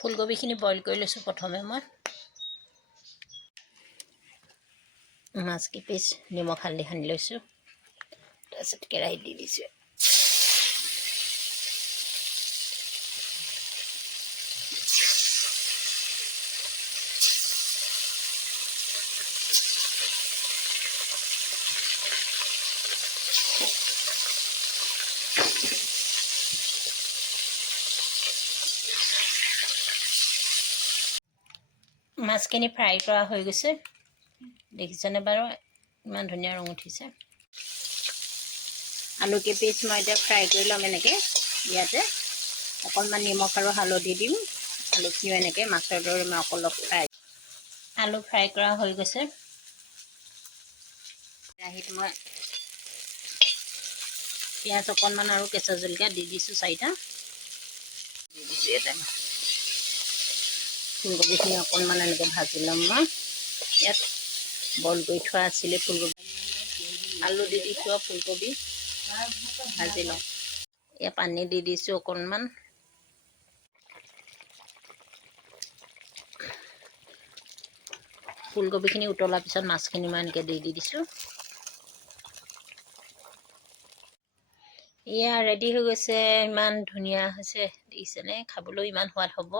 ফুলকবিখিনি boil কৰি লৈছোঁ প্ৰথমে মই মাছকেইপিচ নিমখ হালধি সানি লৈছোঁ তাৰপিছত কেৰাহীত দি দিছোঁ মাছখিনি ফ্ৰাই কৰা হৈ গৈছে দেখিছেনে বাৰু ইমান ধুনীয়া ৰং উঠিছে আলু কেইপিচ মই এতিয়া ফ্ৰাই কৰি ল'ম এনেকৈ ইয়াতে অকণমান নিমখ আৰু হালধি দিম আলুখিনিও এনেকৈ মাছৰ দৰে মই অলপ আলু ফ্ৰাই কৰা হৈ গৈছে কেৰাহীত মই পিঁয়াজ অকণমান আৰু কেঁচা জলকীয়া দি দিছোঁ 4টা দি দিছোঁ এটা ফুলকবিখিনি অকণমান এনেকৈ ভাজি ল'ম মই ইয়াত বইল কৰি থোৱা আছিলে ফুলকবি আলু দি দিছোঁ আৰু ফুলকবি ভাজি লওঁ ইয়াত পানী দি দিছোঁ অকণমান ফুলকবিখিনি উতলাৰ পিছত মাছখিনি মই এনেকৈ দি দিছোঁ এয়া ৰেডি হৈ গৈছে ইমান ধুনীয়া হৈছে দেখিছেনে খাবলৈ ইমান সোৱাদ হ'ব